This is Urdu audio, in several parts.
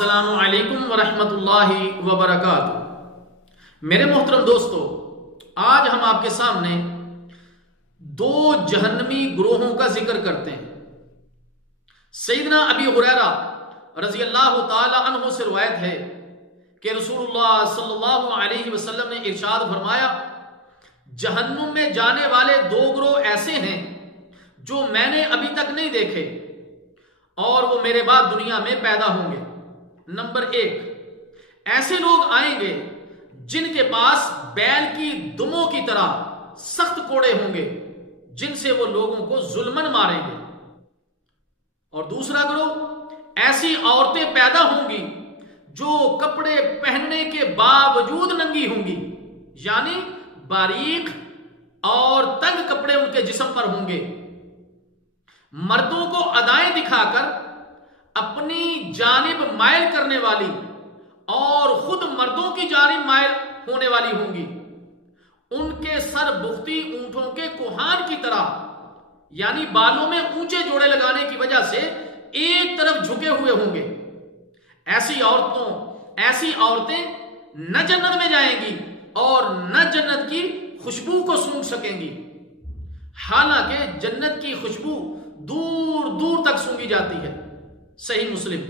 السلام علیکم ورحمۃ اللہ وبرکاتہ۔ میرے محترم دوستو، آج ہم آپ کے سامنے دو جہنمی گروہوں کا ذکر کرتے ہیں۔ سیدنا ابی ہریرہ رضی اللہ تعالی عنہ سے روایت ہے کہ رسول اللہ صلی اللہ علیہ وسلم نے ارشاد فرمایا، جہنم میں جانے والے دو گروہ ایسے ہیں جو میں نے ابھی تک نہیں دیکھے اور وہ میرے بعد دنیا میں پیدا ہوں گے۔ نمبر 1، ایسے لوگ آئیں گے جن کے پاس بیل کی دموں کی طرح سخت کوڑے ہوں گے، جن سے وہ لوگوں کو ظلمن ماریں گے۔ اور دوسرا گروہ، ایسی عورتیں پیدا ہوں گی جو کپڑے پہننے کے باوجود ننگی ہوں گی، یعنی باریک اور تنگ کپڑے ان کے جسم پر ہوں گے۔ مردوں کو ادائیں دکھا کر اپنی جانب مائل کرنے والی اور خود مردوں کی جانب مائل ہونے والی ہوں گی۔ ان کے سر بختی اونٹوں کے کوہان کی طرح، یعنی بالوں میں اونچے جوڑے لگانے کی وجہ سے ایک طرف جھکے ہوئے ہوں گے۔ ایسی عورتیں نہ جنت میں جائیں گی اور نہ جنت کی خوشبو کو سونگھ سکیں گی، حالانکہ جنت کی خوشبو دور دور تک سونگھی جاتی ہے۔ صحیح مسلم۔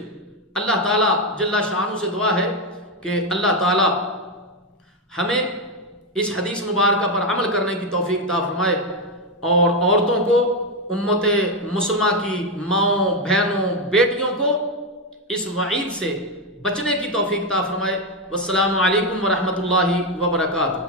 اللہ تعالیٰ جل شانہ سے دعا ہے کہ اللہ تعالیٰ ہمیں اس حدیث مبارکہ پر عمل کرنے کی توفیق عطا فرمائے اور عورتوں کو، امت مسلمہ کی ماؤں، بہنوں، بیٹیوں کو اس وعید سے بچنے کی توفیق عطا فرمائے۔ والسلام علیکم ورحمۃ اللہ وبرکاتہ۔